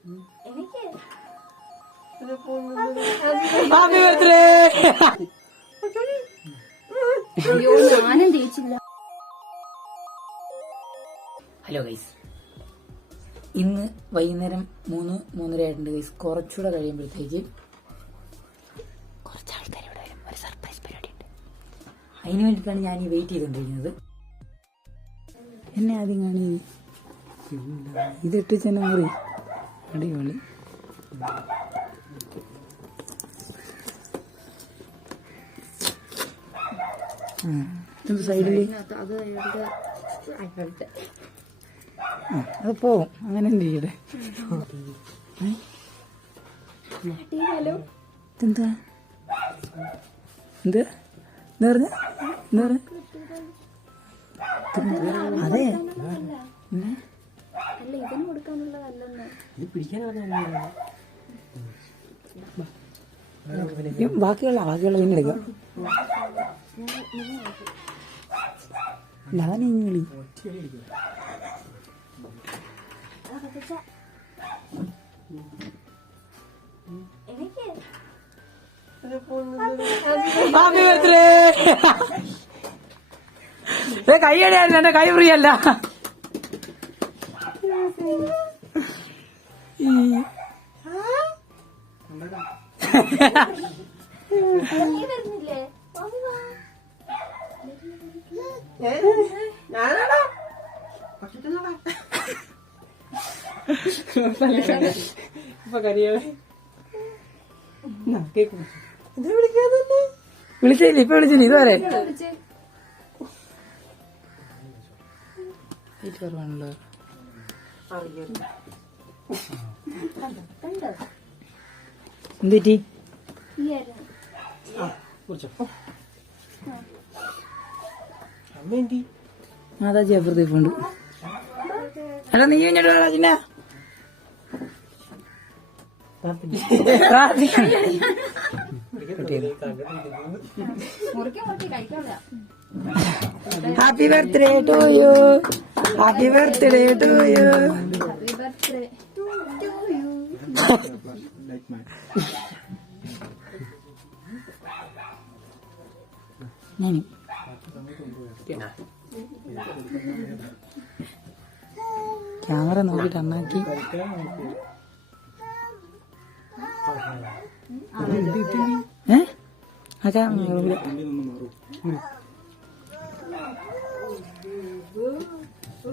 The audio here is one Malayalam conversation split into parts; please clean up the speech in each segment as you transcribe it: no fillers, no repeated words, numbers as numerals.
ഹലോ ഗൈസ്, ഇന്ന് വൈകുന്നേരം 3-3:30 ആയിട്ടുണ്ട് ഗൈസ്. കുറച്ചുകൂടെ കഴിയുമ്പോഴത്തേക്ക് കുറച്ച് ആൾക്കാർ ഇവിടെ വരും. ഒരു സർപ്രൈസ് പരിപാടി ഉണ്ട്. അതിന് വേണ്ടിയിട്ടാണ് ഞാൻ ഈ വെയിറ്റ് ചെയ്തുകൊണ്ടിരിക്കുന്നത്. എന്നെ ആദ്യം കാണി ഇതിട്ട് ചെന്ന മുറി അടിപൊളി. സൈഡില് അത് പോവും. അങ്ങനെ എന്ത് ചെയ്യട്ടെ. എന്താ എന്ത് പറഞ്ഞ അതെ ബാക്കിയുള്ള പിന്നെ എടുക്കാം. ലാനിങ്ങളി കൈയടിയായിരുന്നു. എന്റെ കൈ ഫ്രീ അല്ല. വിളിച്ചില്ല, ഇപ്പൊ വിളിച്ചില്ല. ഇതുവരെ കുറവാണല്ലോ. എന്തെറ്റി അതാ ജബർദീപ്പുണ്ട്. അല്ല നീ കഴിഞ്ഞിട്ട് ചിന്ന happy birthday to you. Happy birthday to you. Camera നോക്കിട്ട് അണ്ണാക്കി. അതാ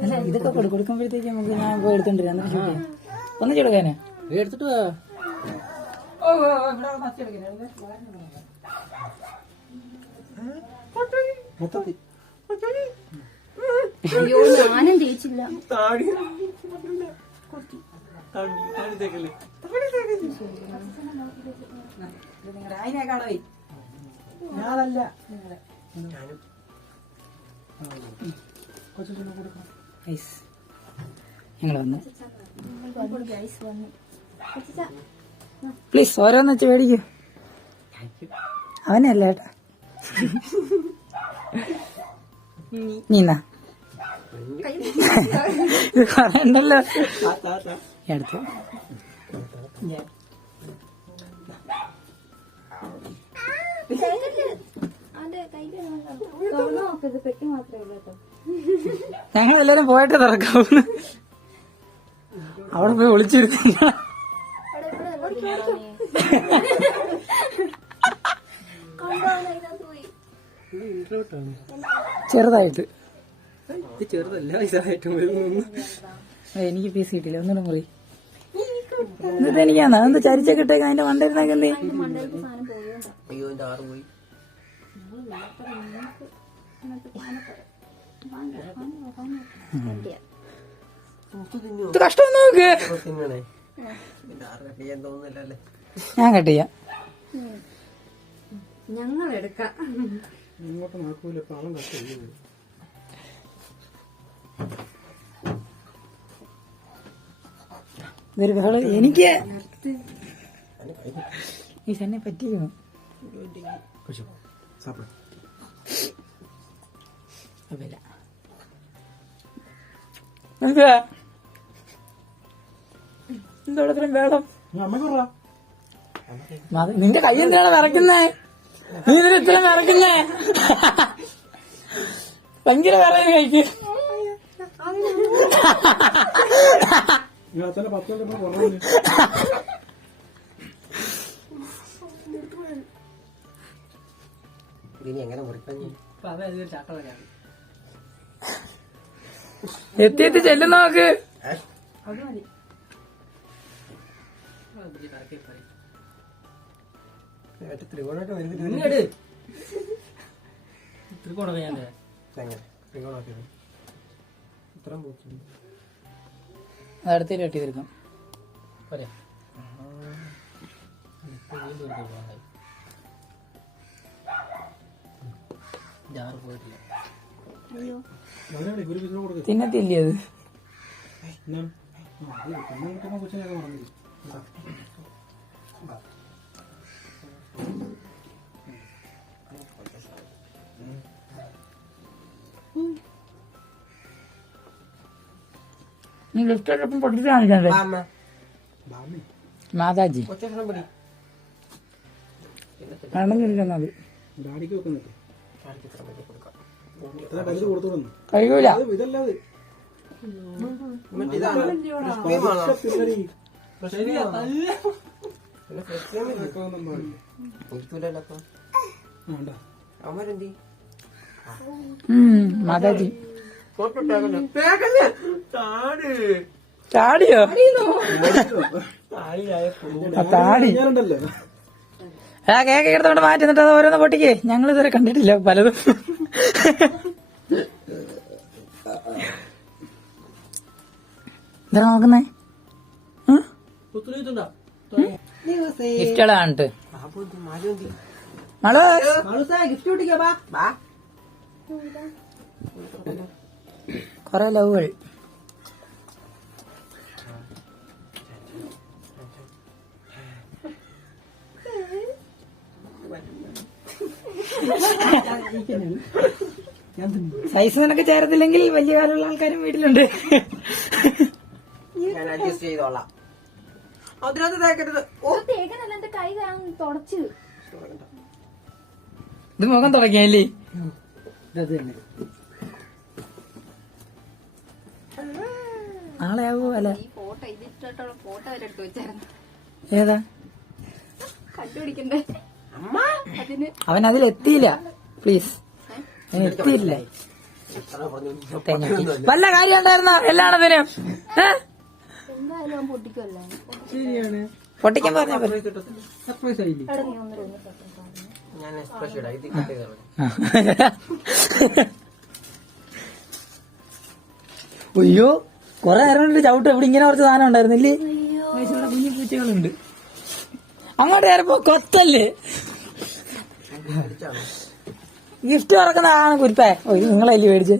അല്ല ഇതൊക്കെ കൊടുക്കുമ്പോഴത്തേക്ക് നമുക്ക് ഞാൻ പോയി എടുത്തോണ്ടിരാ. ഒന്ന് ചെടുക്കാനെ എടുത്തിട്ട് ഞാനും തേച്ചില്ല. അതിനേക്കാളായി ഞാനല്ല ഞങ്ങൾ വന്നു. പ്ലീസ് ഓരോന്ന് വെച്ച് മേടിക്കൂ. അവനല്ല ഏട്ടാ. നീന്നാ ഇത് പറയണ്ടല്ലോ. അടുത്ത് ഞങ്ങൾ എല്ലാരും പോയിട്ട് തുറക്കാവുന്നു. അവിടെ പോയി ഒളിച്ചിരുത്തില്ല. ചെറുതായിട്ട് എനിക്ക് പീസ് കിട്ടില്ല. ഒന്നും മുറി എന്നിട്ട് എനിക്കാണ് എന്താ ചരിച്ചൊക്കെ ഇട്ടേക്ക. അതിന്റെ മണ്ടയിരുന്നൊക്കെ എന്തേ ഇത് കഷ്ടം നോക്ക്. ഞാൻ കട്ട് ചെയ്യാം. ഞങ്ങൾ എടുക്കാം. ഇതൊരു ബഹളം. എനിക്ക് ഈ തന്നെ പറ്റിക്കണം. എന്തോടെ ഇത്രയും വേളം? അമ്മക്ക് പറ. നിന്റെ കൈ എന്തിനാണ് വിറയ്ക്കുന്നേ? നീ ഇതിന് ഇത്രയും വിറയ്ക്കുന്നേ? ഭയങ്കര വിറയും കഴിക്ക്. അച്ഛന്റെ 10 കൊല്ലം കുറവില്ല. ഇനി എങ്ങനെ മുറിക്കഞ്ഞി എത്തി ചെല്ലുന്ന നോക്ക്. ത്രികോണായിട്ട് വരുന്നില്ല. ഇത്രയും പോയിട്ടുണ്ട്. അടുത്തേക്ക് കെട്ടി തീർക്കാം. തിന്നത്തില്ലേ അത്? കൊച്ചിനൊക്കെ പറഞ്ഞു. നീ ലിഫ്റ്റോടൊപ്പം പൊട്ടിച്ച് കാണിക്കണ്ടേ? മാതാജി കണ്ണെന്നിരിക്കുന്ന മതി. ഡാഡിക്ക് വെക്കുന്നിട്ട് പൈസ കൊടുത്തോളൂ. കഴിയൂല. ഇതല്ലാതെ മാതാജി ചാടിയോ? താടി ആ കേക്ക് എടുത്തോണ്ട് മാറ്റി എന്നിട്ട് അത് ഓരോന്ന് പൊട്ടിക്കേ. ഞങ്ങൾ ഇതുവരെ കണ്ടിട്ടില്ല പലതും. എന്താ നോക്കുന്നേ? ഗിഫ്റ്റുകളാ കണ്ടിട്ട് മള് ഗിഫ്റ്റ് കുട്ടിക്കാ കൊറേ ലവുകൾ. സൈസ് നിനക്ക് ചേരത്തില്ലെങ്കിൽ വലിയ കാലമുള്ള ആൾക്കാരും വീട്ടിലുണ്ട്. ഞാൻ അഡ്ജസ്റ്റ് ചെയ്തോളാം. അതിനകത്ത് തേക്കരുത്. ഇത് മുഖം തുടങ്ങിയല്ലേ? നാളെ ആവോ അല്ല? ഏതാ അവൻ അതിലെത്തിയില്ല. പ്ലീസ് എത്തിയില്ല. വല്ല കാര്യം ഉണ്ടായിരുന്നോ എല്ലാണതിനും? പൊട്ടിക്കാൻ പറഞ്ഞാ സർപ്രൈസ് ആയില്ലേ? ഞാൻ എക്സ്പ്രഷൻ ഇത് അയ്യോ കൊറേ നേരം ചവിട്ട്. ഇവിടെ ഇങ്ങനെ കുറച്ച് സാധനം ഉണ്ടായിരുന്നില്ലേ? ഇവിടെ കുഞ്ഞു പൂച്ചകളുണ്ട്. അങ്ങോട്ട് കയറിപ്പോ കൊത്തല്ലേ? ഗിഫ്റ്റ് തുറക്കുന്ന ആണ് കുരിപ്പേ. ഓ ഇത് നിങ്ങളല്ലേ മേടിച്ച്?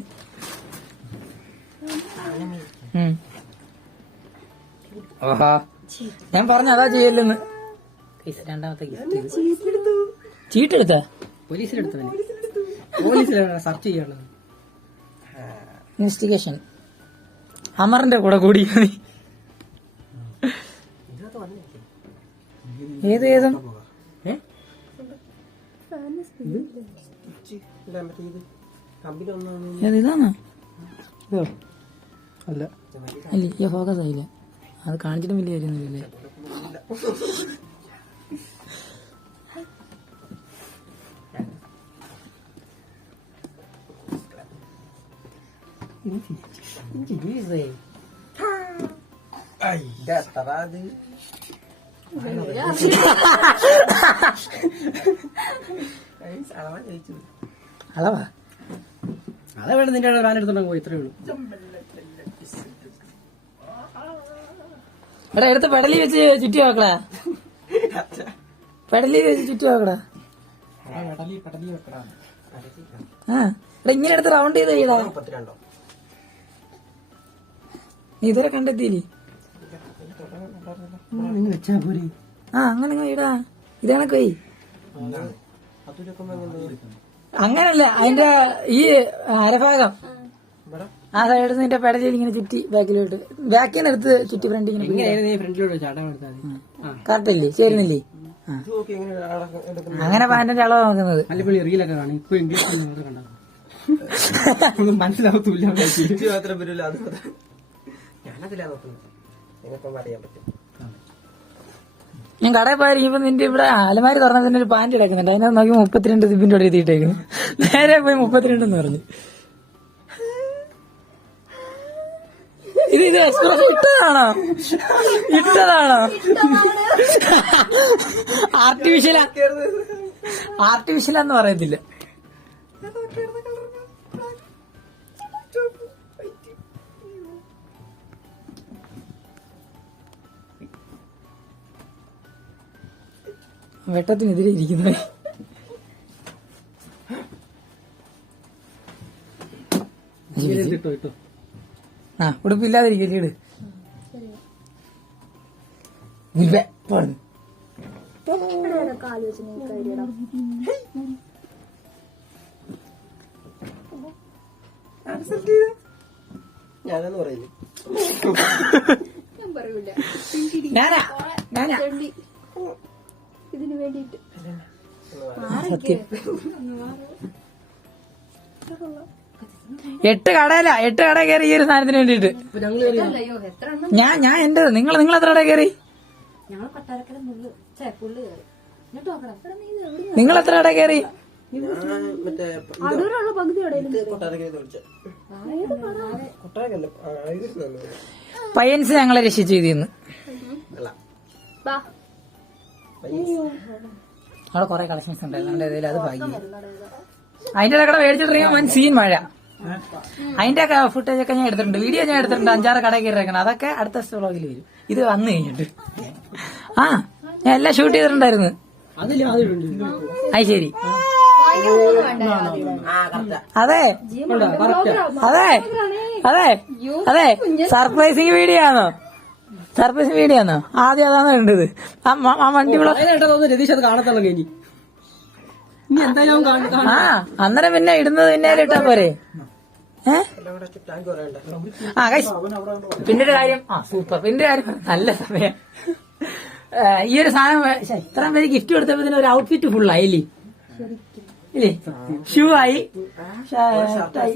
ഓഹാ ഞാൻ പറഞ്ഞ അതാ ചെയ്യല്ലെന്ന്. രണ്ടാമത്തെ ഗിഫ്റ്റ് ചീട്ടെടുത്ത പോലീസിലെടുത്തവന്. പോലീസിലാണ് സെർച്ച് ചെയ്യാനുള്ളത്. ഇൻവെസ്റ്റിഗേഷൻ അമറിന്റെ കൂടെ കൂടി. ഏതേതും ഇതാണോ? ഇതോ അല്ല അല്ല ഫോക്കസ് ആയില്ല. അത് കാണിച്ചിട്ടും വലിയ കാര്യമൊന്നുമില്ലേ? അളവാ അതെവിടെ നിന്റെ കാലെടുത്തോണ്ട് പോയി. ഇത്രേ ഉള്ളൂ. എടാ എടുത്ത് പെടലി വെച്ച് ചുറ്റി നോക്കടാ. പെടലി വെച്ച് ചുറ്റി നോക്കടാ. ആ എടാ ഇങ്ങനെ എടുത്ത് റൗണ്ട് ചെയ്ത് ചെയ്യടാ. നീ ഇതുവരെ കണ്ടെത്തിയില്ലേ? വെച്ചാ പോരെ. ആ അങ്ങനെ ഇടാ. ഇതാണ് കൊയ്. അങ്ങനല്ല അതിന്റെ ഈ അരഭാഗം ആ സൈഡിൽ നിന്ന് നിന്റെ പെടലിൽ ഇങ്ങനെ ചുറ്റി ബാക്കിലോട്ട് ബാക്കിൽ നിന്ന് എടുത്ത് ചുറ്റി ഫ്രണ്ട് ഇങ്ങനെ ഫ്രണ്ടിലോട്ട് ചാട്ടം എടുത്താൽ കറക്റ്റ് അല്ലേ ചേരുന്നില്ലേ ആ. അങ്ങനെ പാന്റിന്റെ അളവ് നോക്കുന്നത് അല്ലെ റീലൊക്കെ കാണും ഇപ്പൊ ഇംഗ്ലീഷ് കണ്ടാ ഒന്നും മനസ്സിലാവത്തില്ല മാത്രം വരില്ല അത് ഞാനതിലാ നോക്കുന്നത് നിങ്ങൾക്കും അറിയാൻ പറ്റും. ഞാൻ കടയിൽ പോയിരിക്കുമ്പോ നിന്റെ ഇവിടെ അലമാരി തുറന്നതിന്റെ ഒരു പാന്റ് കിടക്കുന്നുണ്ട് അതിനകത്ത് നോക്കി 32 സിബിന്റെ അവിടെ എത്തിയിട്ടേക്കുന്നു നേരെ പോയി 32 എന്ന് പറഞ്ഞു. ഇത് എക്സ്പ്രസ് ഇട്ടതാണോ ആർട്ടിഫിഷ്യലാന്ന് പറയത്തില്ല. വെട്ടത്തിനെതിരെ ഇരിക്കുന്നത് ഇട്ടോ ആ ഉടുപ്പില്ലാതിരിക്കും ഇട് ഞാനെന്ന് പറയില്ലേ ഇതിന് വേണ്ടിട്ട് സത്യം 8 കട കയറി ഈ ഒരു സാധനത്തിന് വേണ്ടിട്ട് എത്ര ഞാൻ എന്റെ നിങ്ങൾ എത്ര കട കയറി ഞങ്ങൾ കൊട്ടാരക്കര പുള്ളി കയറി എന്നിട്ട് നോക്കണം നിങ്ങൾ എത്ര കട കയറി മറ്റേ അടൂരുള്ള പകുതി കൊട്ടാരക്കര കൊട്ടാരക്കല്ല പയ്യൻസ് ഞങ്ങളെ രക്ഷിച്ചു ഇതിന്ന് അല്ല അവിടെ കുറെ കളക്ഷൻസ് ഉണ്ടായിരുന്നു ഏതായാലും അത് ഭാഗ്യം. അതിന്റെ കട മേടിച്ചിട്ടില്ലെങ്കിൽ വൻ സീൻ മഴ. അതിന്റെ ഫുട്ടേജ് ഒക്കെ ഞാൻ എടുത്തിട്ടുണ്ട്, വീഡിയോ ഞാൻ എടുത്തിട്ടുണ്ട്. 5-6 കട കയറിയേക്കണം, അതൊക്കെ അടുത്ത വ്ളോഗിൽ വരും. ഇത് വന്നു കഴിഞ്ഞിട്ട് ആ ഞാൻ എല്ലാം ഷൂട്ട് ചെയ്തിട്ടുണ്ടായിരുന്നു. അത് ശരി അതെ സർപ്രൈസിങ് വീഡിയോ ആണോ ആദ്യം അതാണ് കണ്ടത്. ആ വണ്ടി രതീഷ് അത് കാണത്തുള്ളൂ ഇനി എന്തായാലും ആ അന്നേരം പിന്നെ ഇടുന്നത് പിന്നെ ഇട്ടാ പോരെ. ആ ഗൈസ് പിന്നെ ഒരു കാര്യം സൂപ്പർ പിന്നെ ഒരു കാര്യം നല്ല സമയം ഈ ഒരു സാധനം ഇത്രയും പേര് ഗിഫ്റ്റ് കൊടുത്തപ്പോ ഇതിന് ഒരു ഔട്ട്ഫിറ്റ് ഫുൾ ആയില്ലേ ഇല്ലേ? ഷൂ ആയി, ഷർട്ടായി,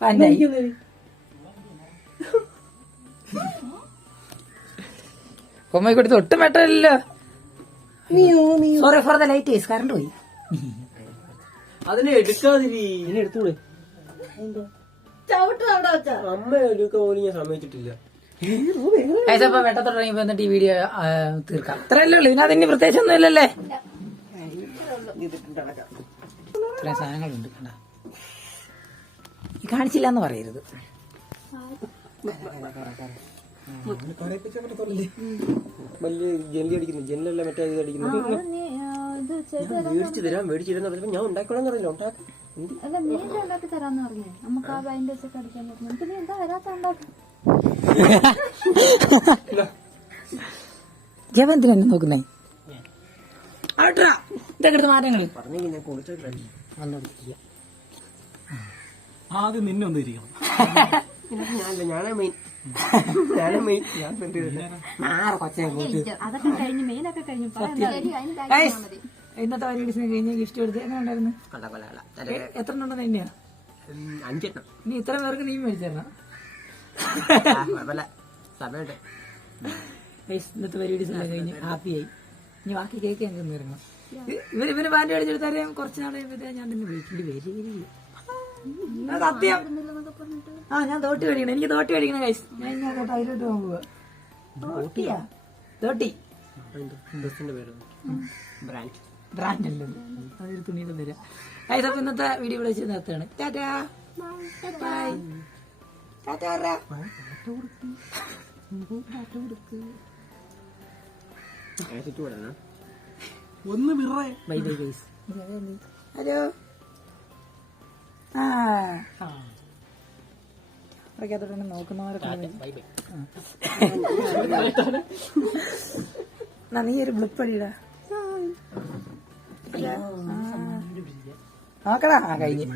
പാന്റായി. കൊമ്മ കൊടുത്ത് ഒട്ടും മെട്ടല്ലോ. Sorry for the light, current പോയി. അതിനെ എടുക്കാതിരി എടുത്തൂടെ അമ്മ എടുക്കാൻ പോലും ഞാൻ സമ്മതിച്ചിട്ടില്ല. അപ്പൊ വെട്ടത്തോടങ്ങിപ്പോ എന്നിട്ട് ഈ വീഡിയോ തീർക്കാം. അത്രയല്ലേ ഉള്ളു, ഇതിനകത്ത് ഇനി പ്രത്യേകിച്ച് ഒന്നും ഇല്ലല്ലേ. ഇത്രയും സാധനങ്ങളുണ്ട്, കാണിച്ചില്ല എന്ന് പറയരുത്. വലിയ ജെല്ലി അടിക്കുന്നു, ജെല്ലല്ല മറ്റേ ഇത് അടിക്കുന്നു. മേടിച്ചു തരാം ഞാൻ ഉണ്ടാക്കണമെന്ന് അറിയില്ല. അല്ല നീ ഉണ്ടാക്കി തരാന്ന് പറഞ്ഞേ, നമുക്ക് ആ ബൈൻഡ് വെച്ചൊക്കെ അടിക്കാൻ പറ്റും. നമുക്ക് നീ എന്താ വരാത്ത ഉണ്ടാക്കും. ജപ എന്തിനാ നോക്കുന്നേ? ഇതൊക്കെ എടുത്ത് മാറ്റങ്ങൾ പറഞ്ഞെങ്കിൽ ഞാൻ കുളിച്ചിട്ടില്ല. ആദ്യം നിന്നെ ഒന്ന് ഇരിക്കണം. ഞാനാ മെയിൻ ഞാൻ അതൊക്കെ കഴിഞ്ഞ് മെയിനൊക്കെ കഴിഞ്ഞു. ഇന്നത്തെ പരിപാടി കഴിഞ്ഞ് ഗിഫ്റ്റ് കൊടുത്ത് എങ്ങനെ ഉണ്ടായിരുന്നു? എത്ര ഉണ്ടെന്ന് തന്നെയാ? 5 നീ ഇത്ര പേർക്ക് നീ മേടിച്ചേരണ സമയമുണ്ട്. ഇന്നത്തെ പരിപാടി കഴിഞ്ഞ് ഹാപ്പിയായി. ഇനി ബാക്കി കേക്ക് ഞങ്ങൾക്ക് തരണം. ഇവന് പാൻറ് മേടിച്ചെടുത്താലും കുറച്ച് നാൾ കഴിയുമ്പോഴത്തേ ഞാൻ തന്നെ വിളിക്കേണ്ടി വരില്ല. സത്യം ഞാൻ തോട്ടി മേടിക്കണം, എനിക്ക് തോട്ടി മേടിക്കണം കൈസ്. ഞാൻ ഇങ്ങനെ അതിലോട്ട് പോകുക. തോട്ടിയാ തോട്ടി ഡ്രസ്സിന്റെ പേര് ബ്രാൻഡ് അല്ലേ, അതൊരു തുണിയുടെ പേര്. കൈസ് അപ്പൊ ഇന്നത്തെ വീഡിയോ ഇവിടെ വെച്ച് നിർത്തുകയാണ്. Tata bye. ഒന്ന് വിറേ ബൈ ബൈ ഗൈസ്. ഹലോ നോക്കുന്നവരൊക്കെ നീ ഒരു ബ്ലിപ്പടിയിടാ നോക്കടാ. കഴിഞ്ഞു.